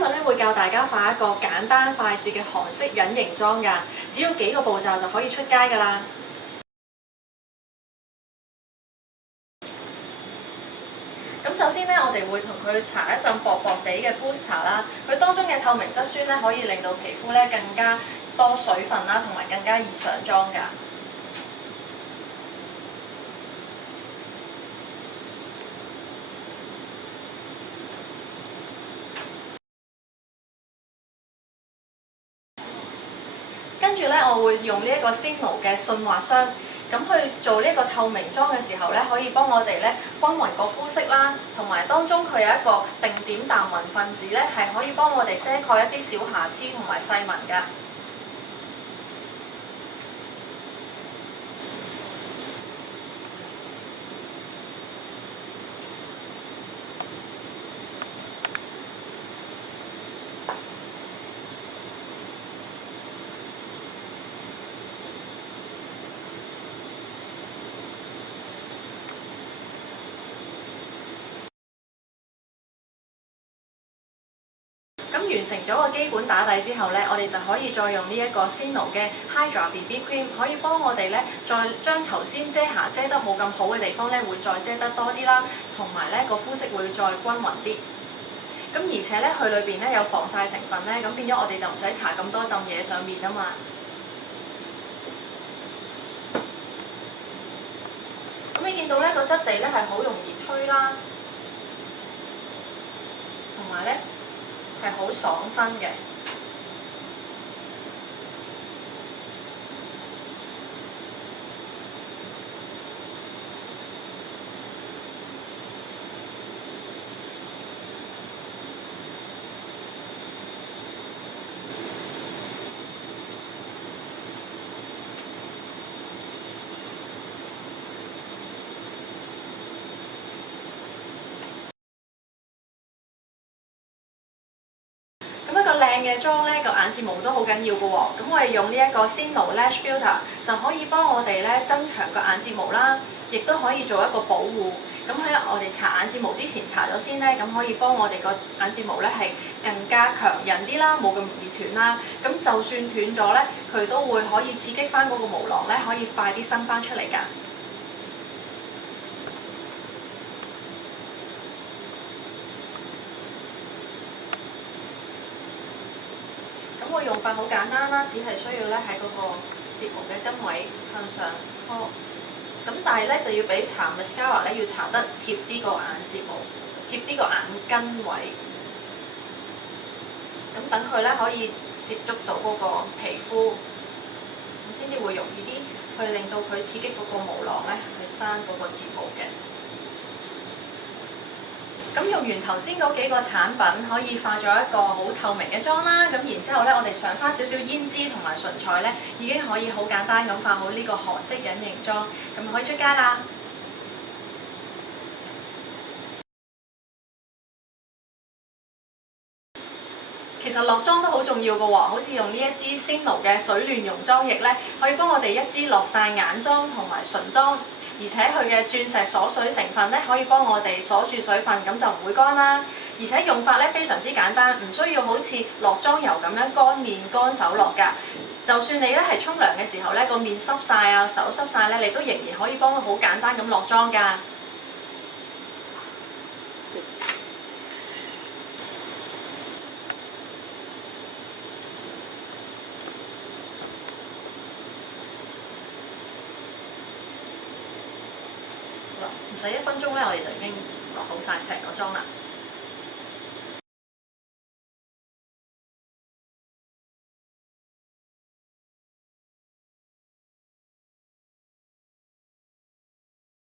日咧會教大家化一個簡單快捷嘅韓式隱形妝㗎，只要幾個步驟就可以出街㗎啦。咁首先咧，我哋會同佢搽一陣薄薄地嘅 booster 啦，佢當中嘅透明質酸咧可以令到皮膚咧更加多水分啦，同埋更加易上妝㗎。跟住咧，我會用呢一個 Sino 嘅順滑霜，咁去做呢一個透明妝嘅時候咧，可以幫我哋咧均勻個膚色啦，同埋當中佢有一個定點淡紋分子咧，係可以幫我哋遮蓋一啲小瑕疵同埋細紋㗎。咁完成咗個基本打底之後咧，我哋就可以再用呢一個 Sino 嘅 Hydra BB Cream， 可以幫我哋咧再將頭先遮瑕遮得冇咁好嘅地方咧，會再遮得多啲啦，同埋咧個膚色會再均勻啲。咁而且咧，佢裏邊咧有防曬成分咧，咁變咗我哋就唔使搽咁多浸嘢上面啊嘛。咁你見到咧個質地咧係好容易推啦，同埋咧係好爽身嘅。咁一個靚嘅妝咧，個眼睫毛都好緊要嘅喎。咁我哋用呢一個 Sino Lash Builder 就可以幫我哋咧增長個眼睫毛啦，亦都可以做一個保護。咁喺我哋搽眼睫毛之前搽咗先咧，咁可以幫我哋個眼睫毛咧係更加強韌啲啦，冇咁容易斷啦。咁就算斷咗咧，佢都會可以刺激翻嗰個毛囊咧，可以快啲生翻出嚟㗎。咁個用法好簡單啦，只係需要咧喺嗰個睫毛嘅根位向上拖，咁但係咧就要比搽 mascara 咧要搽得貼啲個眼睫毛，貼啲個眼根位，咁等佢咧可以接觸到嗰個皮膚，咁先至會容易啲去令到佢刺激嗰個毛囊咧去生嗰個睫毛嘅。咁用完頭先嗰幾個產品，可以化咗一個好透明嘅妝啦。咁然之後咧，我哋上翻少少胭脂同埋唇彩咧，已經可以好簡單咁化好呢個韓式隱形妝，咁可以出街啦。其實落妝都好重要嘅喎，好似用呢一支 Sino 嘅水嫩溶妝液咧，可以幫我哋一支落晒眼妝同埋唇妝。而且佢嘅鑽石鎖水成分咧，可以幫我哋鎖住水分，咁就唔會乾啦。而且用法咧非常之簡單，唔需要好似落妝油咁樣乾面乾手落㗎。就算你咧係沖涼嘅時候咧，個面濕晒啊，手濕晒咧，你都仍然可以幫佢好簡單咁落妝㗎。唔使1分鐘咧，我哋就已經落好晒成個妝啦。